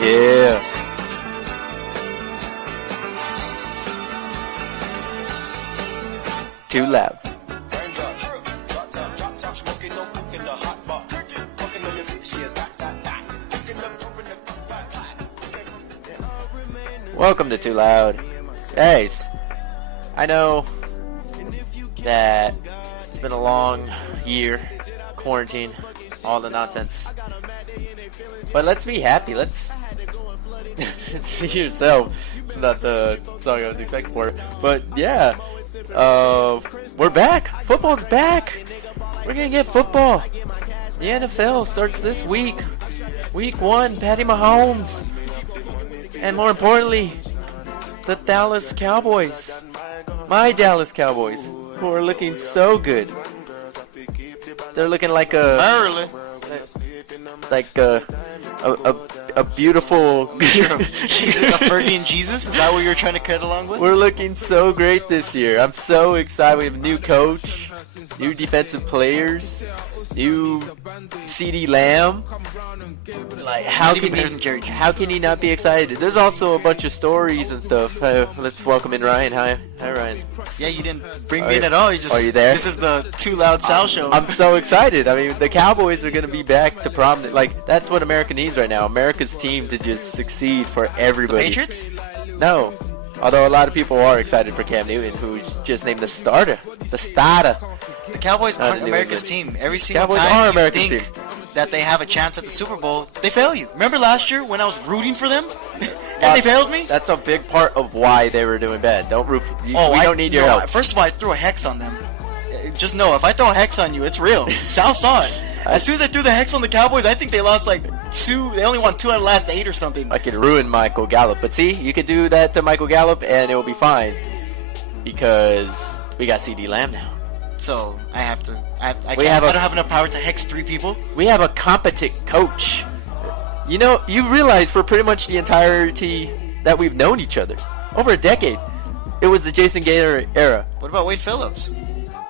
Yeah. Too loud. Welcome to Too Loud. Guys, I know that it's been a long year, quarantine, all the nonsense. But let's be happy. Let's be yourself. It's not the song I was expecting for. But yeah, we're back. Football's back. We're going to get football. The NFL starts this week. Week 1, Patty Mahomes. And more importantly, the Dallas Cowboys. My Dallas Cowboys, who are looking so good. They're looking like a beautiful Jesus, a Fergie and Jesus? Is that what you're trying to cut along with? We're looking so great this year. I'm so excited. We have a new coach, new defensive players, new CeeDee Lamb. Like, how can he not be excited? There's also a bunch of stories and stuff. Let's welcome in Ryan. Hi Ryan. Yeah, you didn't bring me in at all. Are you there? This is the Too Loud Sal show. I'm so excited. I mean, the Cowboys are going to be back to prominent. Like, that's what America needs right now. America's team to just succeed for everybody. The Patriots? No. Although a lot of people are excited for Cam Newton, who's just named the starter. The starter. The Cowboys aren't America's team. Every single Cowboys time you America's think team. That they have a chance at the Super Bowl, they fail you. Remember last year when I was rooting for them? And they failed me? That's a big part of why they were doing bad. Don't root for we don't need your help. First of all, I threw a hex on them. Just know, if I throw a hex on you, it's real. Sal saw it. As soon as I threw the hex on the Cowboys, I think they lost like 2. They only won 2 out of the last 8 or something. I could ruin Michael Gallup. But see, you could do that to Michael Gallup and it will be fine. Because we got CeeDee Lamb now. So, I don't have enough power to hex 3 people. We have a competent coach. You know, you realize for pretty much the entirety that we've known each other. Over a decade. It was the Jason Gaynor era. What about Wade Phillips?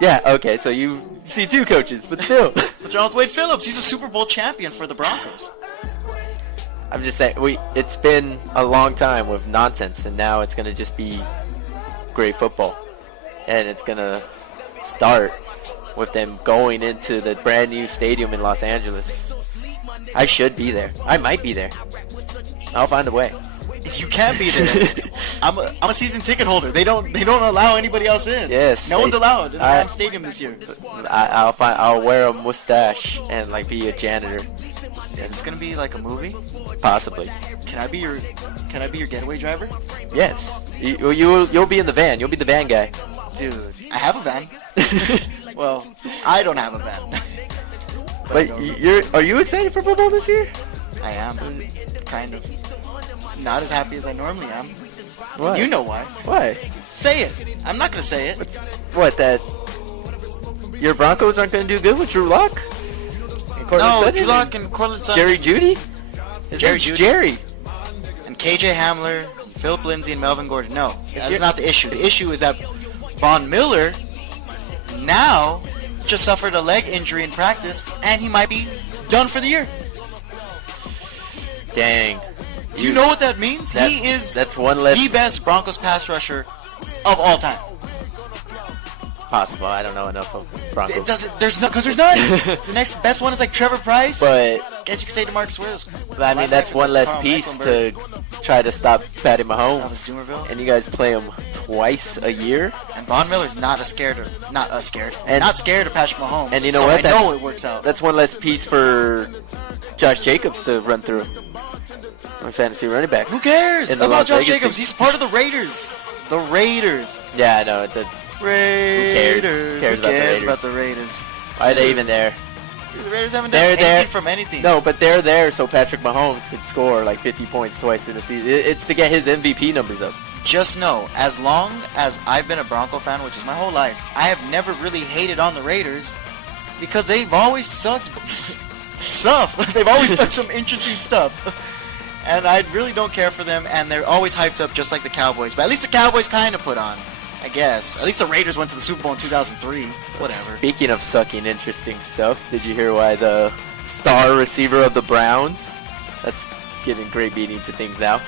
Yeah, okay, so you see 2 coaches, but still. What's wrong with Wade Phillips? He's a Super Bowl champion for the Broncos. I'm just saying, it's been a long time with nonsense, and now it's going to just be great football. And it's going to start with them going into the brand new stadium in Los Angeles. I should be there. I might be there. I'll find a way. You can't be there. I'm a season ticket holder. They don't allow anybody else in. Yes. No one's allowed in the Rams stadium this year. I'll wear a mustache and like be a janitor. Is this gonna be like a movie? Possibly. Can I be your getaway driver? Yes. You'll be in the van. You'll be the van guy. Dude, I have a van. Well, I don't have a van. But are you excited for football this year? I am. Kind of. Not as happy as I normally am. Why? You know why. Why? Say it. I'm not going to say it. What, that your Broncos aren't going to do good with Drew Lock? No, Drew Lock and Cortland Sutton. Jerry Jeudy? Jerry. And KJ Hamler, Philip Lindsay, and Melvin Gordon. No, that's not the issue. The issue is that Von Miller now just suffered a leg injury in practice, and he might be done for the year. Dang. Do you know what that means? That's one less. The best Broncos pass rusher of all time. Possible. I don't know enough of Broncos. There's none. The next best one is like Trevor Price. But I guess you could say DeMarcus Williams. But I mean, that's one less piece to try to stop Patty Mahomes. And you guys play him twice a year. And Von Miller's not scared of Patrick Mahomes. And you know what? I know it works out. That's one less piece for Josh Jacobs to run through. My fantasy running back. Who cares about Josh Jacobs? He's part of the Raiders. The Raiders. Yeah, I know. Raiders. Who cares about the Raiders? Why are they even there? Dude, the Raiders haven't done anything from anything. No, but they're there so Patrick Mahomes could score like 50 points twice in the season. It's to get his MVP numbers up. Just know, as long as I've been a Bronco fan, which is my whole life, I have never really hated on the Raiders because they've always sucked stuff. They've always stuck some interesting stuff. And I really don't care for them, and they're always hyped up just like the Cowboys. But at least the Cowboys kind of put on, I guess. At least the Raiders went to the Super Bowl in 2003. Whatever. Speaking of sucking interesting stuff, did you hear why the star receiver of the Browns, that's giving great meaning to things now.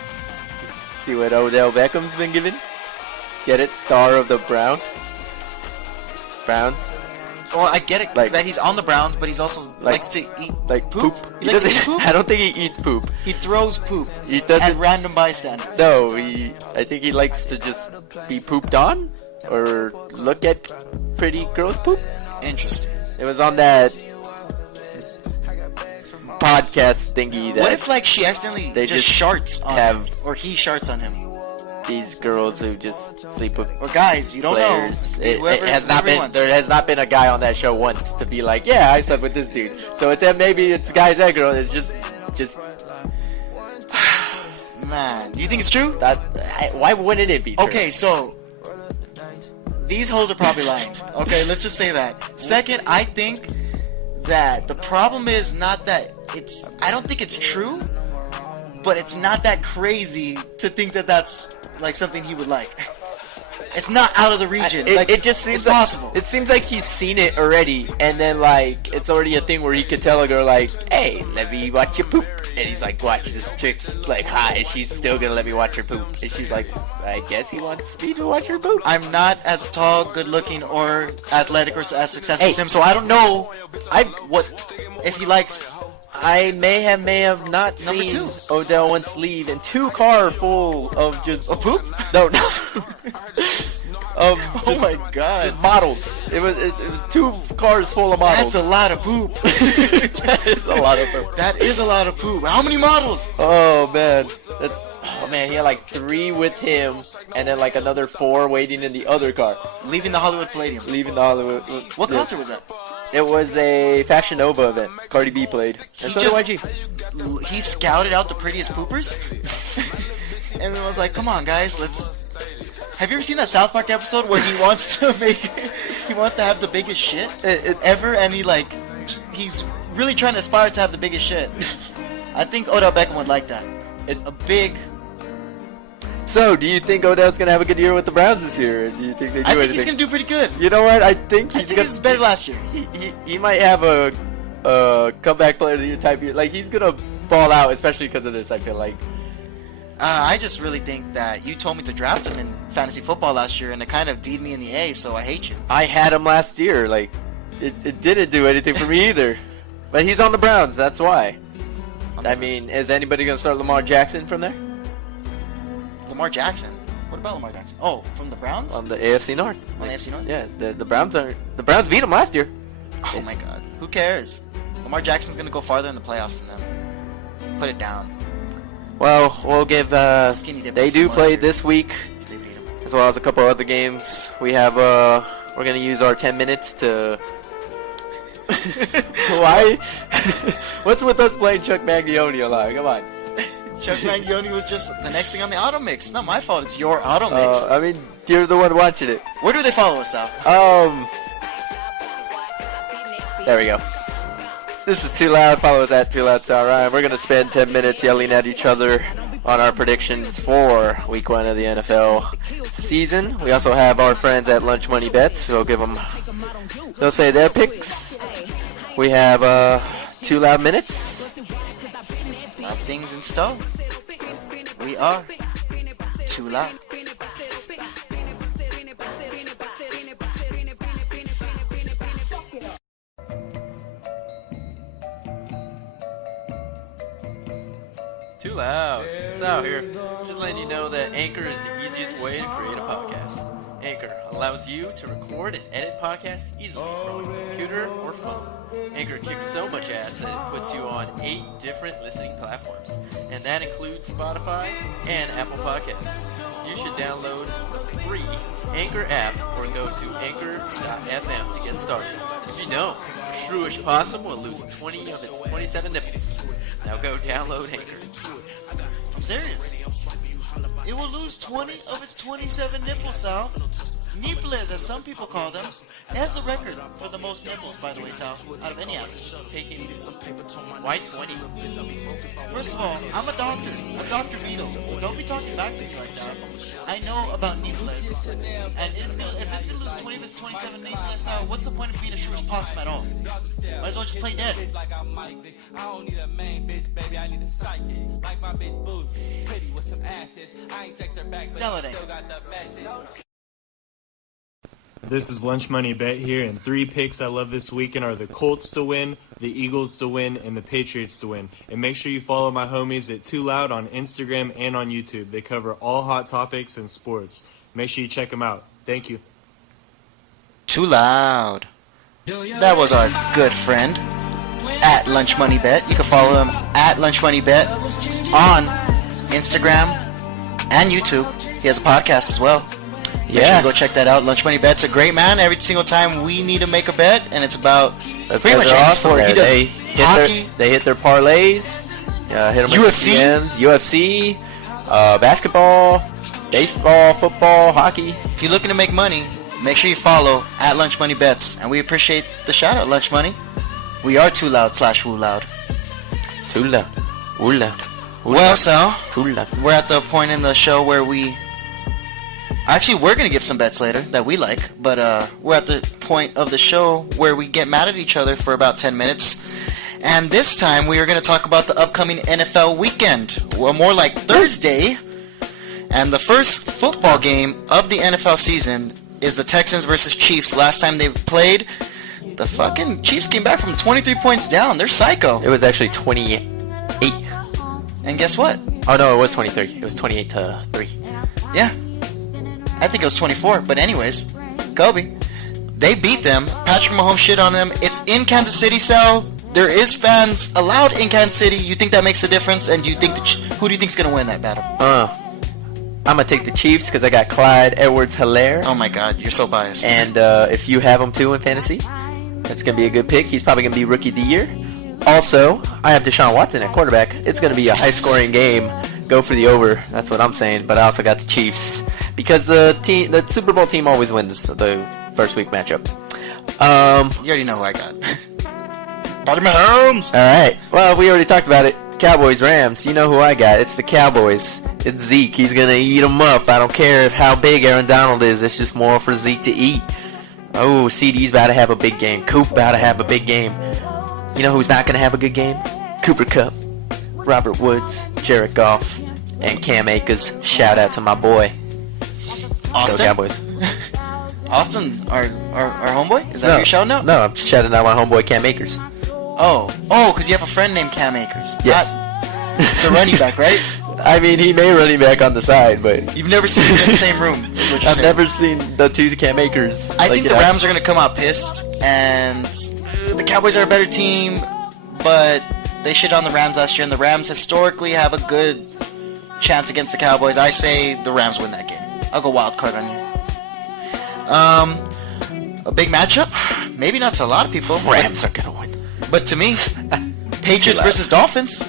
See what Odell Beckham's been given? Get it? Star of the Browns. Browns. Well, I get it Like- that he's on the Browns, but he's also likes to eat Like poop. He He likes to doesn't- eat poop. I don't think he eats poop. He throws poop He at doesn't. random bystanders. No, I think he likes to just be pooped on or look at pretty girls poop. Interesting. It was on that podcast thingy that What if like she accidentally They just just sharts on have- him, or he sharts on him, these girls who just sleep with or guys? You don't players. know. It has not whoever been. wants. There has not been a guy on that show once to be like, yeah, I slept with this dude. So it's maybe it's guys and girls. It's just Man, do you think it's true? that. Why wouldn't it be true? Okay, so these hoes are probably lying. Okay, let's just say that. Second, I think that the problem is not that I don't think it's true, but it's not that crazy to think that that's like something he would like. It's not out of the region. It just seems it's like, possible. It seems like he's seen it already, and then like it's already a thing where he could tell a girl like, "Hey, let me watch you poop," and he's like, "Watch this chick's like high, and she's still gonna let me watch her poop," and she's like, "I guess he wants me to watch her poop." I'm not as tall, good looking, or athletic or as successful Hey. as him, so I don't know I if he likes. may have not Number seen 2. Odell once leave in 2 cars full of just A poop? no. Oh my god. Just models. It was 2 cars full of models. That's a lot of poop. That is a lot of poop. That is a lot of poop. How many models? Oh man, he had like 3 with him, and then like another 4 waiting in the other car, Leaving the Hollywood Palladium. leaving the Hollywood. What yeah. concert was that? It was a Fashion Nova event. Cardi B played, and He so just- did YG. He scouted out the prettiest poopers, and then was like, "Come on, guys, let's." Have you ever seen that South Park episode where he wants to have the biggest shit ever, and he's really trying to aspire to have the biggest shit. I think Odell Beckham would like that. A big. So, do you think Odell's gonna have a good year with the Browns this year? Or do you think they do I think anything? he's gonna do pretty good. You know what? I think I he's think gonna. this is better last year. He might have a comeback player of the year type year. Like he's gonna ball out, especially because of this. I feel like. I just really think that you told me to draft him in fantasy football last year, and it kind of D'd me in the A, so I hate you. I had him last year. Like, it didn't do anything for me either. But he's on the Browns. That's why. I mean, is anybody gonna start Lamar Jackson from there? Lamar Jackson? What about Lamar Jackson? Oh, from the Browns? On the AFC North. On the AFC North? Yeah, the Browns are. The Browns beat him last year. Oh my god. Who cares? Lamar Jackson's gonna go farther in the playoffs than them. Put it down. Well, we'll give. Skinny dip They and some do play mustard. this week, If they beat him. as well as a couple other games. We have. We're gonna use our 10 minutes to. Why? What's with us playing Chuck Mangione a lot? Come on. Chuck Mangione was just the next thing on the auto mix. It's not my fault. It's your auto mix. I mean, you're the one watching it. Where do they follow us, Sal? There we go. This is Too Loud. Follow us at Too Loud Star Ryan. We're gonna spend 10 minutes yelling at each other on our predictions for Week 1 of the NFL season. We also have our friends at Lunch Money Bets. We'll give them. They'll say their picks. We have 2 loud minutes. Loud things in stone. We are too loud. Too loud. So here, just letting you know that Anchor is the easiest way to create a podcast. Anchor allows you to record and edit podcasts easily from a computer or phone. Anchor kicks so much ass that it puts you on 8 different listening platforms, and that includes Spotify and Apple Podcasts. You should download the free Anchor app or go to anchor.fm to get started. If you don't, a shrewish possum will lose 20 of its 27 nipples. Now go download Anchor. I'm serious. It will lose 20 of its 27 nipples, Sal. nipples, as some people call them, has the record for the most nipples, by the way, Sal, out of any athlete. Taking why 20? First of all, I'm a doctor. I'm Dr. Vito, so don't be talking back to me like that. I know about nipples, and if it's gonna lose 20 of its 27 nipples, Sal, what's the point of being a shrewish possum at all? Might as well just play dead. Deladane. This is Lunch Money Bet here, and 3 picks I love this weekend are the Colts to win, the Eagles to win, and the Patriots to win. And make sure you follow my homies at Too Loud on Instagram and on YouTube. They cover all hot topics and sports. Make sure you check them out. Thank you. Too Loud. That was our good friend at Lunch Money Bet. You can follow him at Lunch Money Bet on Instagram and YouTube. He has a podcast as well. Make sure to go check that out. Lunch Money Bet's a great man. Every single time we need to make a bet, and it's about pretty much any sport. He does hockey. They hit their parlays. Hit them UFC? UFC, basketball, baseball, football, hockey. If you're looking to make money, make sure you follow at Lunch Money Bets, and we appreciate the shout out, Lunch Money. We are Too Loud / Woo Loud. Too loud. Woo loud. Well, Sal, Too loud. we're at the point in the show where we're going to give some bets later that we like, but we're at the point of the show where we get mad at each other for about 10 minutes. And this time we are going to talk about the upcoming NFL weekend, or more like Thursday. And the first football game of the NFL season is the Texans versus Chiefs. Last time they played, the fucking Chiefs came back from 23 points down. They're psycho. It was actually 28. And guess what? Oh no, it was 23. It was 28-3. Yeah. I think it was 24, but anyways, Kobe. They beat them. Patrick Mahomes shit on them. It's in Kansas City, Sal. There is fans allowed in Kansas City. You think that makes a difference? And who do you think's going to win that battle? I'm going to take the Chiefs because I got Clyde Edwards-Helaire. Oh my god, you're so biased. And if you have him too in fantasy, that's going to be a good pick. He's probably going to be Rookie of the Year. Also, I have Deshaun Watson at quarterback. It's going to be a high-scoring game. Go for the over. That's what I'm saying. But I also got the Chiefs because the Super Bowl team always wins the first week matchup. You already know who I got. Patrick Mahomes. All right. Well, we already talked about it. Cowboys, Rams. You know who I got. It's the Cowboys. It's Zeke. He's going to eat them up. I don't care how big Aaron Donald is. It's just more for Zeke to eat. Oh, CD's about to have a big game. Coop about to have a big game. You know who's not going to have a good game? Cooper Kupp, Robert Woods, Jared Goff, and Cam Akers. Shout out to my boy. Austin? Go Cowboys. Austin, our homeboy? Is that who you're shouting out? No, I'm shouting out my homeboy Cam Akers. Oh, because you have a friend named Cam Akers. Yes. Not the running back, right? I mean, he may running back on the side, but... You've never seen them in the same room, is what you're I've saying. never seen the two Cam Akers. I think the Rams are going to come out pissed, and the Cowboys are a better team, but they shit on the Rams last year, and the Rams historically have a good chance against the Cowboys. I say the Rams win that game. I'll go wild card on you. A big matchup? Maybe not to a lot of people. Rams are going to win. But to me, Patriots versus Dolphins.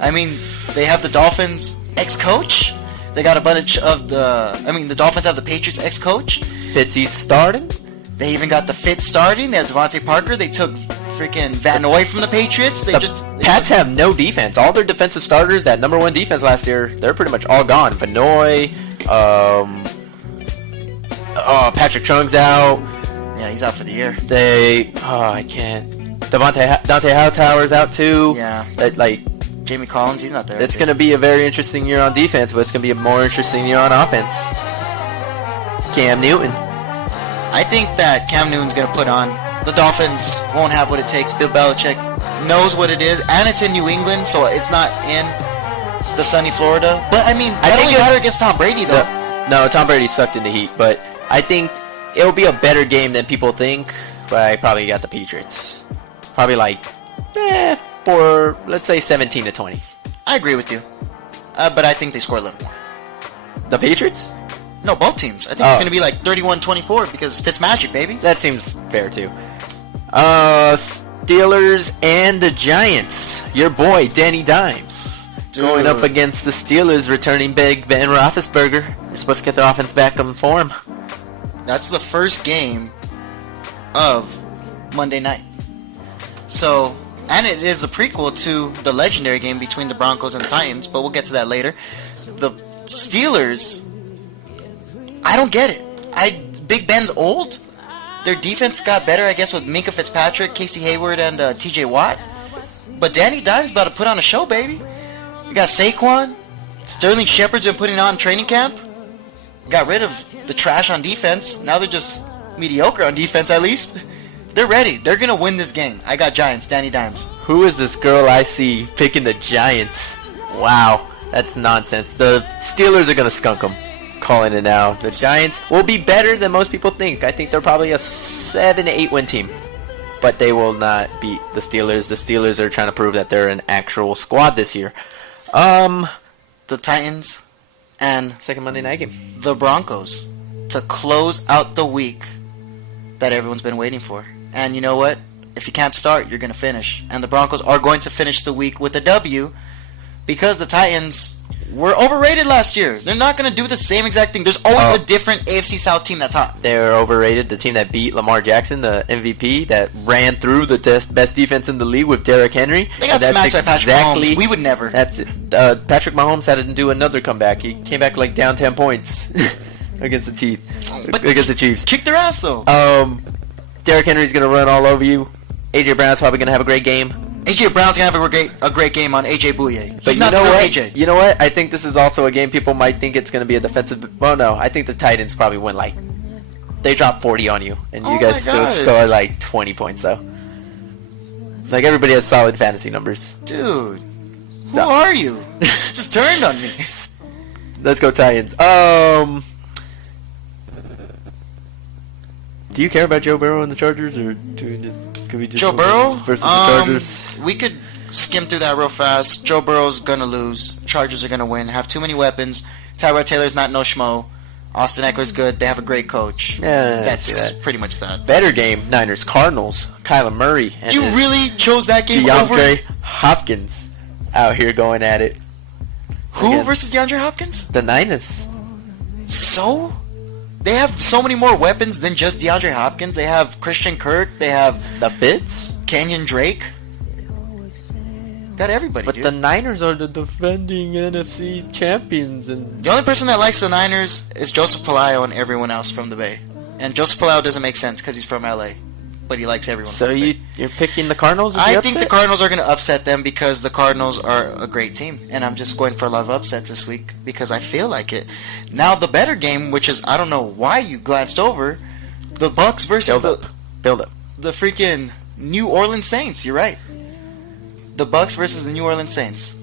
I mean, they have the Dolphins ex-coach. They got a bunch of the Dolphins have the Patriots ex-coach. Fitzy's starting. They even got the Fitz starting. They have Devontae Parker. They took freaking Van Noy from the Patriots. The Pats have no defense. All their defensive starters, that number one defense last year, they're pretty much all gone. Van Noy, Patrick Chung's out. Yeah, he's out for the year. I can't. Dante Hightower's out too. Yeah. Jamie Collins, he's not there. It's going to be a very interesting year on defense, but it's going to be a more interesting year on offense. Cam Newton. I think that Cam Newton's going to put on. The Dolphins won't have what it takes. Bill Belichick knows what it is, and it's in New England, so it's not in the sunny Florida. But, I mean, that only matter against Tom Brady, though. No, Tom Brady sucked in the heat, but I think it'll be a better game than people think, but I probably got the Patriots. Probably for, let's say, 17-20. I agree with you. But I think they score a little more. The Patriots? No, both teams. I think it's going to be like 31-24 because it's Fitzmagic, baby. That seems fair, too. Steelers and the Giants. Your boy, Danny Dimes. Going up against the Steelers, returning big Ben Roethlisberger. They're supposed to get their offense back on form. That's the first game of Monday night. So, and it is a prequel to the legendary game between the Broncos and the Titans, but we'll get to that later. The Steelers, I don't get it. Big Ben's old. Their defense got better, I guess, with Minka Fitzpatrick, Casey Hayward, and TJ Watt. But Danny Dimes about to put on a show, baby. You got Saquon. Sterling Shepard's been putting on training camp. Got rid of the trash on defense. Now they're just mediocre on defense, at least. They're ready. They're going to win this game. I got Giants, Danny Dimes. Who is this girl I see picking the Giants? Wow, that's nonsense. The Steelers are going to skunk them. Calling it now. The Giants will be better than most people think. I think they're probably a 7-8 win team. But they will not beat the Steelers. The Steelers are trying to prove that they're an actual squad this year. The Titans and second Monday night game. The Broncos to close out the week that everyone's been waiting for. And you know what? If you can't start, you're going to finish. And the Broncos are going to finish the week with a W because the Titans were overrated last year. They're not going to do the same exact thing. There's always a different AFC South team that's hot. They were overrated. The team that beat Lamar Jackson, the MVP, that ran through the best defense in the league with Derrick Henry. They got smacked by Patrick Mahomes. We would never. That's Patrick Mahomes had to do another comeback. He came back like down 10 points against the Chiefs. Kicked their ass though. Derrick Henry's gonna run all over you. AJ Brown's probably gonna have a great game. AJ Brown's gonna have a great game on AJ Bouye. He's not the real AJ. You know what? I think this is also a game people might think it's gonna be a defensive. Well, no, I think the Titans probably win they drop 40 on you, and you guys still score like 20 points though. Like everybody has solid fantasy numbers. Dude, who are you? Just turned on me. Let's go Titans. Do you care about Joe Burrow and the Chargers, or could we just Joe Burrow versus the Chargers? We could skim through that real fast. Joe Burrow's gonna lose. Chargers are gonna win. Have too many weapons. Tyrod Taylor's not no schmo. Austin Eckler's good. They have a great coach. Yeah, that's pretty much that. Better game: Niners Cardinals. Kyler Murray. And you really chose that game over DeAndre Hopkins out here going at it. Who versus DeAndre Hopkins? The Niners. So? They have so many more weapons than just DeAndre Hopkins. They have Christian Kirk. They have the Bits. Kenyon Drake. Got everybody, But dude. the Niners are the defending NFC champions. And the only person that likes the Niners is Joseph Palaio and everyone else from the Bay. And Joseph Palaio doesn't make sense because he's from LA. But he likes everyone so from the Bay. You're picking the Cardinals? I think the Cardinals are going to upset them because the Cardinals are a great team. And I'm just going for a lot of upsets this week because I feel like it. Now the better game, which is, I don't know why you glanced over, the Bucks versus Build up. the freaking New Orleans Saints. You're right. The Bucks versus the New Orleans Saints.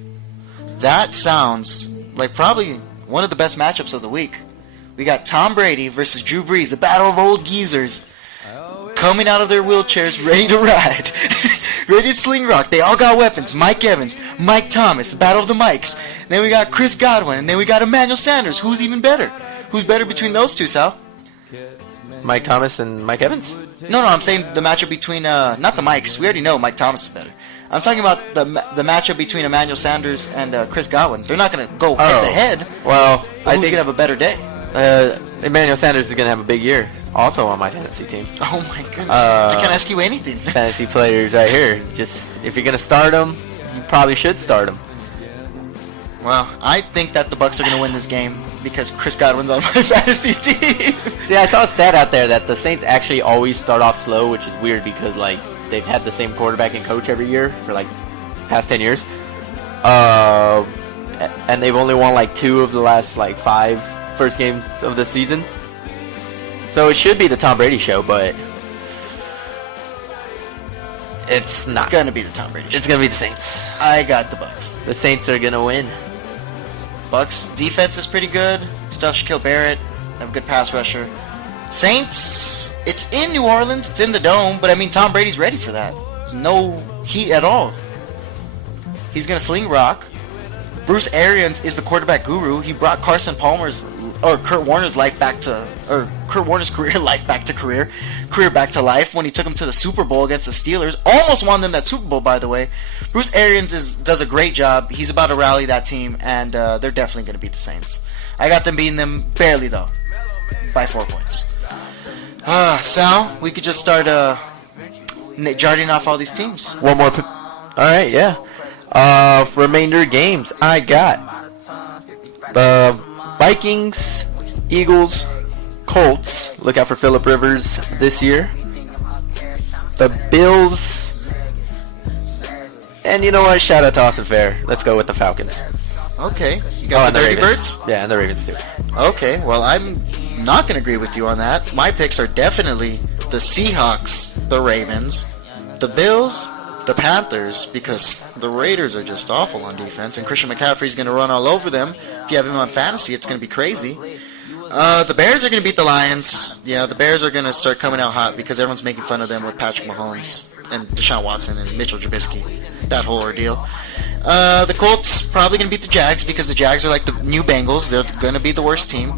That sounds like probably one of the best matchups of the week. We got Tom Brady versus Drew Brees, the battle of old geezers. Coming out of their wheelchairs, ready to ride. Ready to sling rock. They all got weapons. Mike Evans, Mike Thomas, the battle of the Mikes. Then we got Chris Godwin, and then we got Emmanuel Sanders. Who's even better? Who's better between those two, Sal? Mike Thomas and Mike Evans? No, I'm saying the matchup between, not the Mikes. We already know Mike Thomas is better. I'm talking about the matchup between Emmanuel Sanders and Chris Godwin. They're not going to go head-to-head. Well, I think going to have a better day. Emmanuel Sanders is going to have a big year. Also on my fantasy team. Oh my goodness! I can't ask you anything. Fantasy players right here. Just if you're going to start them, you probably should start them. Well, I think that the Bucks are going to win this game because Chris Godwin's on my fantasy team. See, I saw a stat out there that the Saints actually always start off slow, which is weird because they've had the same quarterback and coach every year for past 10 years. And they've only won 2 of the last 5 first games of the season. So it should be the Tom Brady show, but it's not. It's going to be the Tom Brady show. It's going to be the Saints. I got the Bucks. The Saints are going to win. Bucks defense is pretty good. Stuff Shaquille Barrett. Have a good pass rusher. Saints, it's in New Orleans. It's in the Dome. But, Tom Brady's ready for that. There's no heat at all. He's going to sling rock. Bruce Arians is the quarterback guru. He brought Kurt Warner's career life back to career back to life when he took him to the Super Bowl against the Steelers. Almost won them that Super Bowl, by the way. Bruce Arians does a great job. He's about to rally that team, and they're definitely going to beat the Saints. I got them beating them barely, though, by 4 points. Sal, we could just start jarting off all these teams. One more. All right, yeah. Remainder games. I got the Vikings, Eagles, Colts. Look out for Phillip Rivers this year. The Bills. And you know what? Shout out to Austin Fair. Let's go with the Falcons. Okay. You got the Dirty Birds? Yeah, and the Ravens too. Okay. Well, I'm not going to agree with you on that. My picks are definitely the Seahawks, the Ravens, the Bills, the Panthers, because the Raiders are just awful on defense, and Christian McCaffrey's going to run all over them. If you have him on fantasy, it's going to be crazy. The Bears are going to beat the Lions. Yeah, the Bears are going to start coming out hot because everyone's making fun of them with Patrick Mahomes and Deshaun Watson and Mitchell Trubisky. That whole ordeal. The Colts probably going to beat the Jags because the Jags are like the new Bengals. They're going to be the worst team.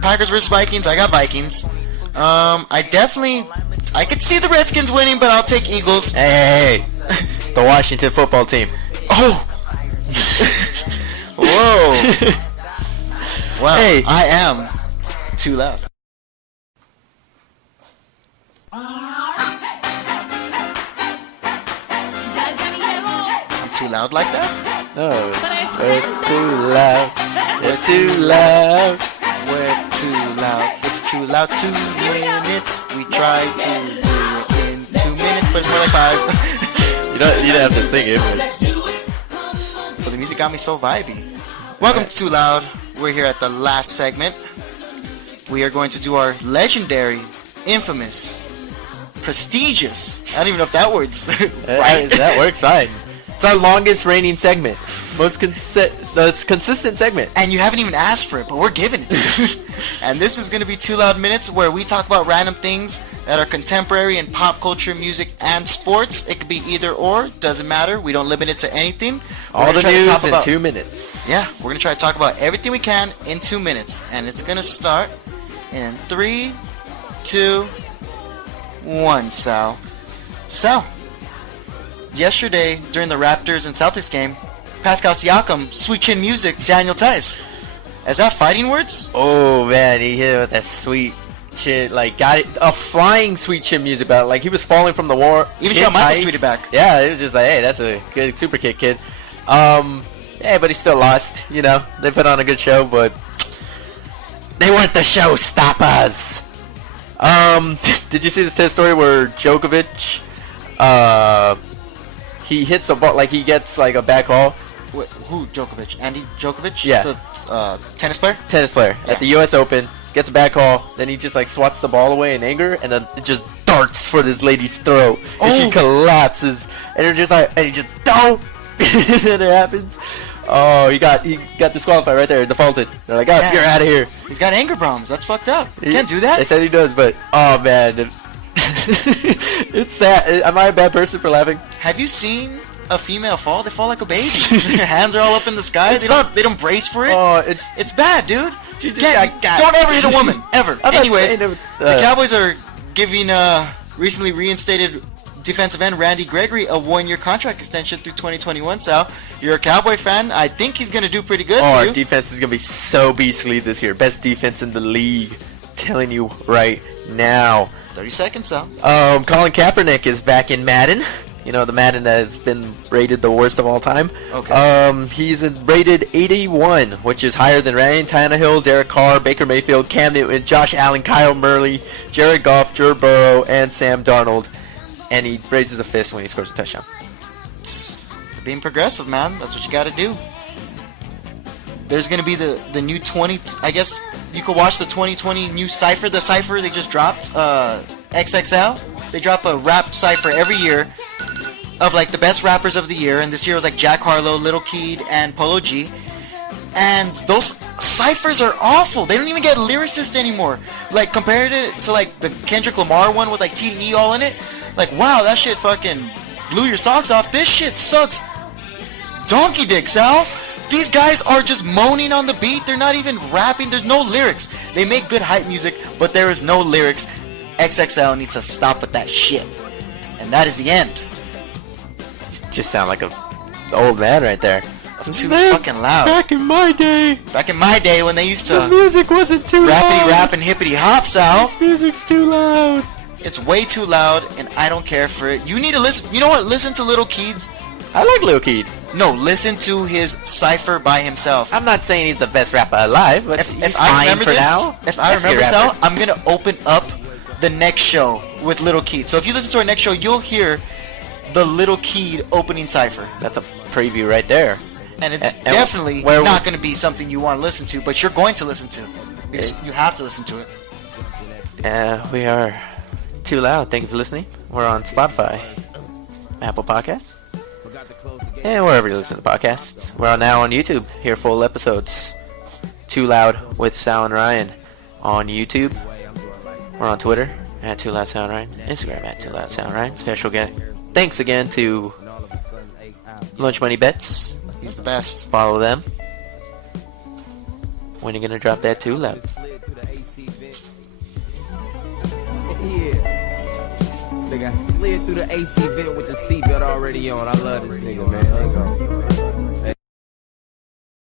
Packers versus Vikings. I got Vikings. I could see the Redskins winning, but I'll take Eagles. Hey. The Washington football team. Oh. Whoa. Well, hey. I am too loud. I'm too loud like that? No, we're too loud. We're too loud. We're too loud. It's too loud. 2 minutes. We try to do it in 2 minutes, but it's more like 5. You don't have to sing it. But the music got me so vibey. Welcome to Too Loud. We're here at the last segment. We are going to do our legendary, infamous, prestigious. I don't even know if that word's right. That works fine. It's our longest reigning segment. Most consistent segment. And you haven't even asked for it, but we're giving it to you. And this is going to be 2 Loud Minutes, where we talk about random things that are contemporary in pop culture, music, and sports. It could be either or. Doesn't matter. We don't limit it to anything. All the news in 2 minutes. Yeah, we're going to try to talk about everything we can in 2 minutes. And it's going to start in 3, 2, 1, Sal. Sal, yesterday during the Raptors and Celtics game, Pascal Siakam, Sweet Chin Music, Daniel Tice. Is that fighting words? Oh, man, he hit it with that sweet chin, like, got it, a flying Sweet Chin Music battle. Like, he was falling from the war. Even Shawn Michaels tweeted back. Yeah, it was just like, hey, that's a good super kick, kid. Yeah, but he still lost, you know. They put on a good show, but they weren't the showstoppers. Did you see this story where Djokovic, he hits a ball, like he gets like a back ball? Who, Djokovic? Andy Djokovic? Yeah. The tennis player? Tennis player. Yeah. At the U.S. Open, gets a back call, then he just like swats the ball away in anger, and then it just darts for this lady's throat, and she collapses, and they're just like, and he just, don't! And then it happens. Oh, he got disqualified right there, defaulted. They're like, oh, yeah, you're out of here. He's got anger problems. That's fucked up. You can't do that. They said he does, but oh man, it's sad. Am I a bad person for laughing? Have you seen a female fall? They fall like a baby. Their hands are all up in the sky. They don't brace for it. Oh, it's bad, dude. Don't ever hit a woman ever. Anyways, the Cowboys are giving recently reinstated defensive end Randy Gregory a 1-year contract extension through 2021. Sal, you're a Cowboy fan. I think he's going to do pretty good for you. Our defense is going to be so beastly this year. Best defense in the league. Telling you right now. 30 seconds, Sal. Colin Kaepernick is back in Madden. You know, the Madden that has been rated the worst of all time. Okay. He's rated 81, which is higher than Ryan Tannehill, Derek Carr, Baker Mayfield, Cam Newton, Josh Allen, Kyle Murray, Jared Goff, Joe Burrow, and Sam Darnold. And he raises a fist when he scores a touchdown. Being progressive, man. That's what you got to do. There's going to be the new 20... I guess you could watch the 2020 new Cypher. The Cypher they just dropped, XXL. They drop a rap Cypher every year of, like, the best rappers of the year. And this year was, like, Jack Harlow, Lil Keed, and Polo G. And those Cyphers are awful. They don't even get lyricists anymore. Like, compared it to, like, the Kendrick Lamar one with, like, TDE all in it. Like, wow, that shit fucking blew your socks off. This shit sucks donkey dick, Sal. These guys are just moaning on the beat. They're not even rapping. There's no lyrics. They make good hype music, but there is no lyrics. XXL needs to stop with that shit. And that is the end. You just sound like an old man right there. too fucking loud. Back in my day, When they used the to music wasn't too rappity loud. rap and hippity hop, Sal. This music's too loud. It's way too loud, and I don't care for it. You need to listen. You know what? Listen to Little Keeds. I like Lil Keed. No, listen to his cipher by himself. I'm not saying he's the best rapper alive, but If he's I fine remember for this, now. if I That's your remember, Sal, rapper. I'm gonna open up the next show with Little Keed. So if you listen to our next show, you'll hear the Little Keed opening cipher, That's a preview right there. and it's And definitely where not going to be something you want to listen to, but you're going to listen to because you have to listen to it. We are Too Loud. Thank you for listening. We're on Spotify, Apple Podcasts, and wherever you listen to podcasts. We're now on YouTube. Hear full episodes. Too Loud with Sal and Ryan on YouTube. We're on Twitter at Too Loud Sound Ryan, Instagram at Too Loud Sound Ryan. Special thanks again to Lunch Money Bets. He's the best. Follow them. When are you gonna drop that Too Loud? Nigga, I slid through the AC vent with the seatbelt already on. I love this nigga, man. Let's go.